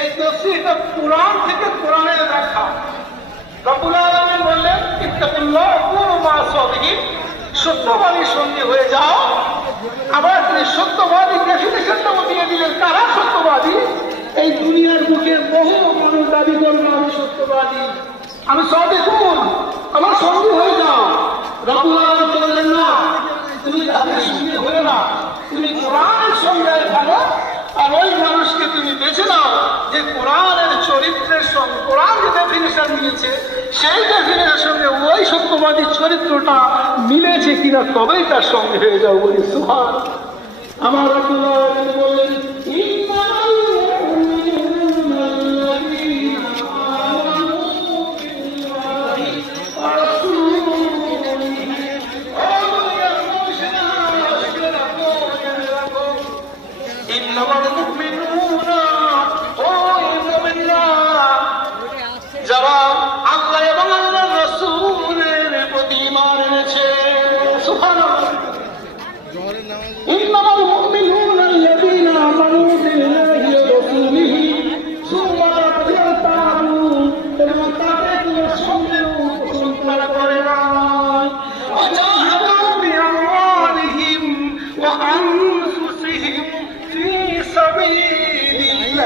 এই তাফসীরটা কুরআন থেকে কোরআনের ব্যাখ্যা। রব্বুল আলামিন বললেন, ইত্তাকুল্লাহ ওয়া মা সাদিকিন, সত্যবাদীর সঙ্গে হয়ে যাও। আবার তিনি সত্যবাদী ডেফিনেশনটাও দিয়ে দিলেন, কারা সত্যবাদী? এই দুনিয়ার বুকে বহু মানুষ দাবি করবে আমি সত্যবাদী, আমি সাদিকুন, আমার সঙ্গী হয়ে যাও। রব্বুল আলামিন বললেন না, তুমি তাদের সঙ্গে হয়ে না, তুমি কোরআনের সঙ্গে থাকো। আর ওই মানুষকে তুমি বেছে নাও যে কোরআনের চরিত্রের সঙ্গে, কোরআন যে ডেফিনেশন দিয়েছে সেই ডেফিনেশনের সঙ্গে ওই সত্যবাদী চরিত্রটা মিলেছে কিনা, তবেই তার সঙ্গে হয়ে যাও। বলি সুবহান। আমার রাসূল বললেন, যারা আল্লাহ এবং আল্লাহর রাসূলের প্রতি ঈমান এনেছে, সুবহানাল্লাহ, ইন্নামাল মুমিনুনা আল্লাযীনা আমানু বিল্লাহি ওয়া রাসূলিহি সুম্মা লাম ইয়ারতাবু, এবং তাদের সঙ্গে তারা করে না, ওয়াজাহাদু বিআমওয়ালিহিম ওয়া আনফুসিহিম ফী সাবিলিল্লাহি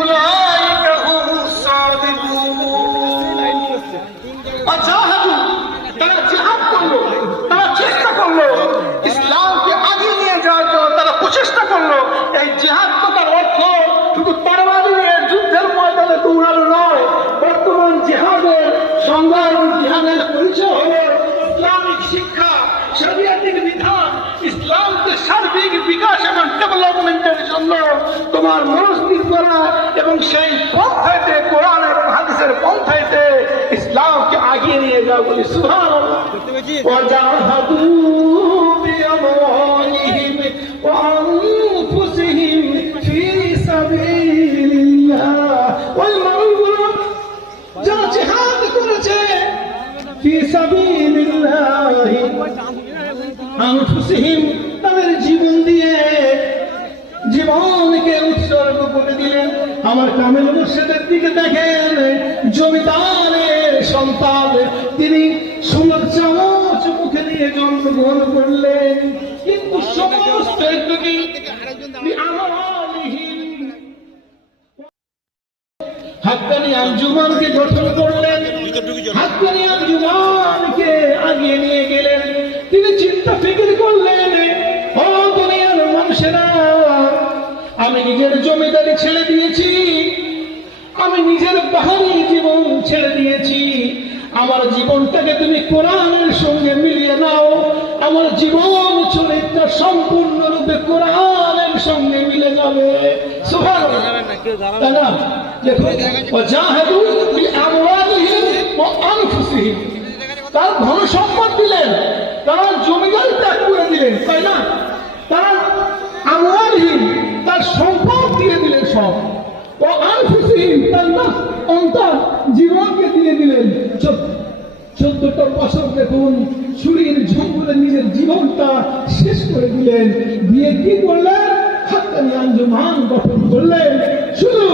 উলাইকা হুমুস সাদিকুন। ওয়াজাহাদু, তারা জিহাদ করলো, তারা চেষ্টা করলো ইসলামকে আগিয়ে নিয়ে যাওয়ার জন্য, তারা প্রচেষ্টা করলো। এই জিহাদ তার অর্থ শুধু তরবারি নিয়ে যুদ্ধের ময়দানে দৌড়ানো নয়। বর্তমান জিহাদের সংগ্রাম, জিহাদের পরিচয় হলো ইসলামিক শিক্ষা, শরিয়াতিক বিধান, ইসলামকে সার্বিক বিকাশ এবং ডেভেলপমেন্টের জন্য তোমার মনস্থির করা, এবং সেই পন্থাইতে, কোরআন এবং হাদিসের পন্থাইতে ইসলামকে আগিয়ে নিয়ে যাও। বলি সুবহানাল্লাহ। ওয়াজাহাদু বিআমওয়ালিহিম ওয়া আনফুসিহিম ফী সাবিলিল্লাহ। ওই মানুষগুলো যারা জিহাদ করেছে ফী সাবিলিল্লাহ, আনফুসিহিম, তাদের জীবন দিয়ে, জীবনকে উৎসর্গ করে দিলেন। আমার কামেল মুর্শিদের দিকে দেখেন, জমিদারের সন্তান, তিনি সোনার চামচ মুখে নিয়ে জন্মগ্রহণ করলেন, কিন্তু সমস্ত হাক্কানি আঞ্জুমানকে গঠন করলেন, হাক্কানি আঞ্জুমানকে আগিয়ে নিয়ে গেলেন। তিনি চিন্তা ফিকির করলেন, ও দুনিয়ার মানুষেরা, আমি নিজের জমিদারি ছেড়ে দিয়েছি, আমি নিজের বাহারি জীবন ছেড়ে দিয়েছি। আমার জীবনটাকে তুমি কোরআনের সঙ্গে মিলিয়ে নাও। আমার জীবন চরিত্র সম্পূর্ণরূপে কোরআনের সঙ্গে মিলে যাবে। সুবহানাল্লাহ। তাই না? দেখো, ওয়াজাহাদু বিআমওয়ালিহিম ওয়া আনফুসিহিম, তার ধন সম্পদ দিলেন, তারা জমিদারি ত্যাগ করে দিলেন, তাই না? তার আমওয়ালিহিম, তার সম্পদ দিয়ে দিলেন সব, ও আনফুসিহিম, তার নাফস, অন্তর, জীবনকে দিয়ে দিলেন। 14টা বছর দেখুন ছুরির ঝঙ্কুরে নিজের জীবনটা শেষ করে দিলেন। দিয়ে কি করলেন? হাক্কানি আঞ্জুমান গঠন করলেন, শুধু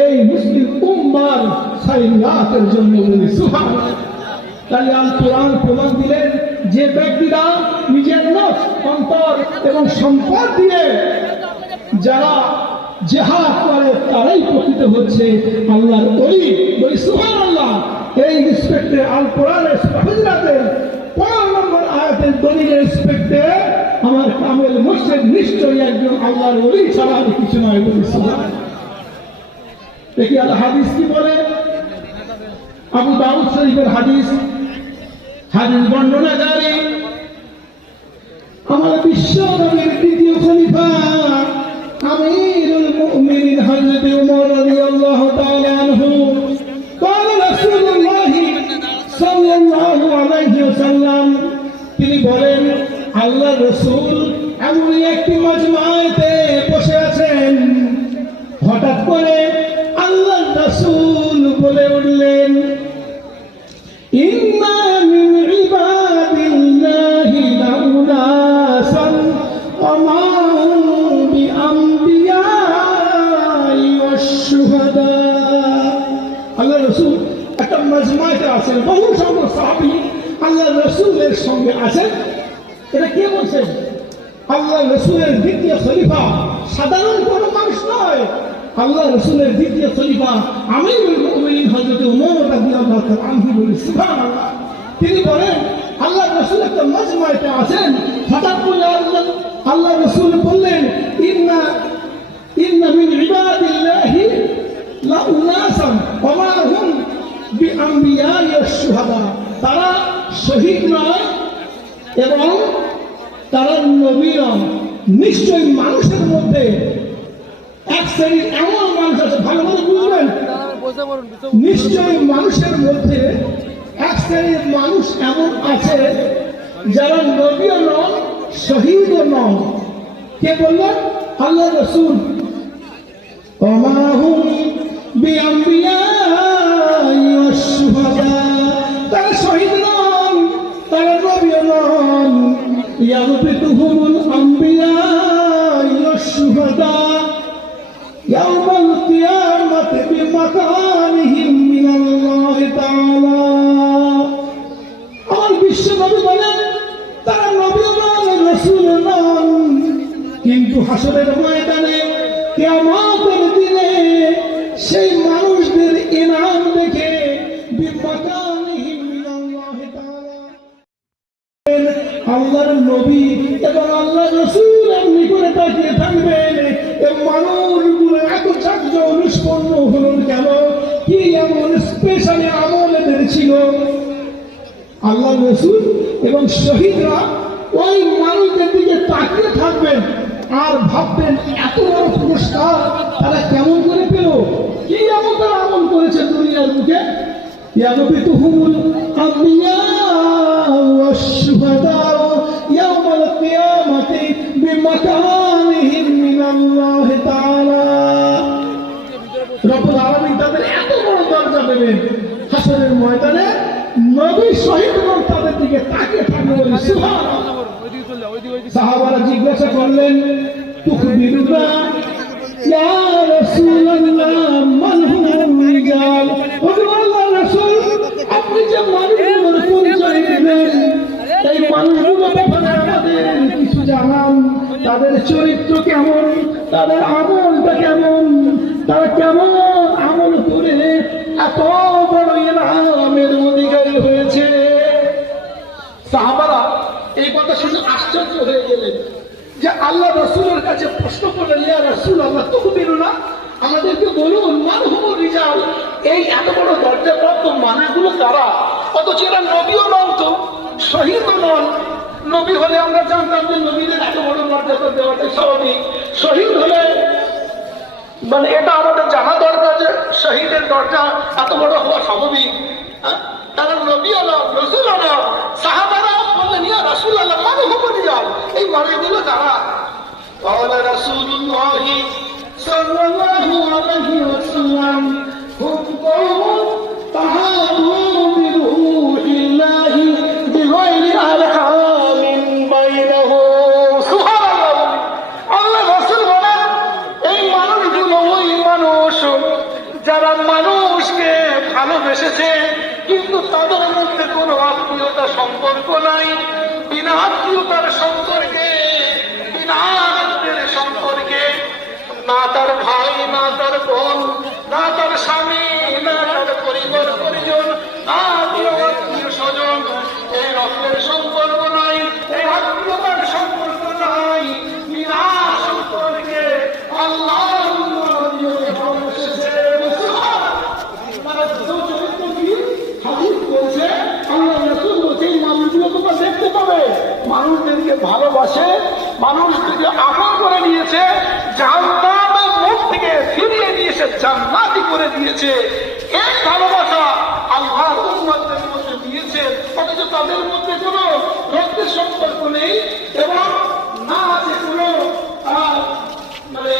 এই মুসলিম উম্মার খায়রাতের জন্য। বলি সুবহানাল্লাহ। তাহলে আল কোরআন প্রমাণ দিলেন, যে ব্যক্তিরা নিজের নফস, অন্তর এবং সম্পদ দিয়ে যারা জিহাদ করে, তারাই প্রকৃত হচ্ছে আল্লাহর ওলি। বলি সুবহানাল্লাহ। এই রেসপেক্টে আল কোরআনের হুজরাতের 15 নম্বর আয়াতের দলিলের রেসপেক্টে আমার কামেল মুর্শিদ নিশ্চয়ই একজন আল্লাহর ওলি ছাড়া আর কিছু নয়। বলি সুবহানাল্লাহ। দেখি আল হাদিস কি বলে, আবু দাউদ শরীফের হাদিস, হাদিস বর্ণনাকারী আমার বিশ্ব নবীর দ্বিতীয় খলিফা আমিরুল মুমিনিন হযরত ওমর রাদিয়াল্লাহু তাআলা আনহু قال رسول الله সাল্লাল্লাহু আলাইহি ওয়াসাল্লাম, তিনি বলেন, আল্লাহর রাসূল এমন একটি মাজমাতে বসে আছেন, হঠাৎ করে আল্লাহর রাসূল বলে উঠলেন, ইন্না মিন ইবাদিল্লাহি লাউনাসান ওয়া মা হুম বিআমবিয়াই আছেন, বহু সংখ্যক সাহাবী আল্লাহ রসুলের সঙ্গে আছেন। এটা কে বলছেন? আল্লাহ রসুলের দ্বিতীয় খলিফা, সাধারণ কোনো মানুষ নয়, আল্লাহ রসুলের দ্বিতীয় খলিফা আমিরুল মুমিনিন হযরত ওমর রাদিয়াল্লাহু তাআলা আনহু বলেন সুবহানাল্লাহ। তিনি বলেন আল্লাহ রসুল একটা মজমাতে আছেন, হঠাৎ করে আল্লাহ রসুল বললেন ইন্না মিন ইবাদিল্লাহি লা উনাসান ওয়া মা হুম বিআম্বিয়াই ওয়াশ-শুহাদা। তারা শহীদ নয় এবং তারা নবী নয়। নিশ্চয়ই মানুষের মধ্যে এক শ্রেণীর এমন মানুষ আছে, ভালো করে বুঝবেন, নিশ্চয়ই মানুষের মধ্যে এক শ্রেণীর মানুষ এমন আছে যারা নবীও নন, শহীদও নন। কে বললেন? আল্লাহ রাসূল। ওমা হুম বিআম্বিয়াই ওয়াশ-শুহাদা। তারা শহীদ নন, তারা নবীও নন। ইয়াগবিতুহুমুল আম্বিয়াই ওয়াশ-শুহাদা ইয়াউমাল কিয়ামাতি বিমাকানিহিম মিনাল্লাহি তাআলা। আমার বিশ্বনবী বলেন তারা নবীও নন, রাসূলও নন, কিন্তু হাসরের ময়দানে কিয়ামতের দিনে সেই মানুষদের ইনাম দেখে বিমাকানিহিম মিনাল্লাহি তাআলা আল্লাহর নবী এবং আল্লাহ রাসূল এমনি করে তাকিয়ে থাকবেন। এই মানুষগুলো এত জাঁকজমক নিষ্পন্ন হলো কেন? কি এমন স্পেশালি আমল এদের ছিল? আল্লাহ রাসূল এবং শহীদরা ওই মানুষদের দিকে তাকিয়ে থাকবেন আর ভাববেন এত বড় পুরস্কার তারা কেমন করে পেল, কি এমন তারা আমল করেছে দুনিয়ার মুখে। ইয়াগবিতুহুমুল আম্বিয়া ওয়াশ-শুহাদা ইয়াউমাল কিয়ামাতি বিমাকানিহিম মিনাল্লাহি তাআলা। রব্বুল আলামিন তাদের এত বড় দরজা দেবেন হাসরের ময়দানে, নবী শহীদগণ তাদের দিকে তাকিয়ে থাকবে। সুবহানাল্লাহ। সাহাবারা জিজ্ঞাসা করলেন তুখবিরুনা ইয়া রাসূলুল্লাহ মান হুমুর রিজাল। আল্লাহর রাসূল, আপনি যে মানুষগুলোর পরিচয় দিলেন এই মানুষগুলোর ব্যাপারে আমাদের কিছু জানান। তাদের চরিত্র কেমন, তাদের আমলটা কেমন, তারা কেমন আমল করে এত বড় ইনামের অধিকারী হয়েছে। সাহাবারা এই কথা শুনে আশ্চর্য হয়ে গেলেন যে আল্লাহ রাসূলের কাছে প্রশ্ন করলেন, ইয়া রাসূলুল্লাহ তুখবিরুনা, আমাদেরকে বলুন মান হুমুর রিজাল, এই এত বড় দরজাপ্রাপ্ত মানুষগুলো কারা? অথচ এরা নবীও নন, তো শহীদও নন। নবী হলে আমরা জানতাম যে নবীদের এত বড় মর্যাদা দেওয়াটাই স্বাভাবিক, শহীদ হলে মানে এটা আমাদের জানা দরকার যে শহীদের দরজা এত বড় হওয়া স্বাভাবিক। তারা নবীও নন, রাসূলও নন। সাহাবারা বললেন ইয়া রাসূলুল্লাহ মান হুমুর রিজাল, এই মানুষগুলো কারা? قال رسول الله صلى الله عليه وسلم هم قوم تهاجروا بروح الله بغير أرحام بينهم। সুবহানাল্লাহ। আল্লাহ রাসূল বলেন এই মানুষগুলো ওই মানুষ যারা মানুষকে ভালোবেসেছে কিন্তু তাদের মধ্যে কোনো আত্মীয়তা সম্পর্ক নাই। বিনা আত্মীয়তার সম্পর্কে, বিনা আত্মীয়ের সম্পর্কে, না তার ভাই, না তার বোন, না তার স্বামী, না তার পরিবার পরিজন, না আত্মীয় স্বজন, এই রক্তের সম্পর্ক নাই, এই আত্মীয়তার সম্পর্ক নাই। বিনা সম্পর্কে আল্লাহ দেখতে পাবে মানুষদেরকে ভালোবাসে, মানুষদেরকে আপন করে নিয়েছে, জাহান্নামের মুখ থেকে ফিরিয়ে দিয়েছে, জান্নাতি করে দিয়েছে। এই ভালোবাসা আল্লাহর উম্মতের মধ্যে দিয়েছে, অথচ তাদের মধ্যে কোনো রক্তের সম্পর্ক নেই এবং না আছে কোনো মানে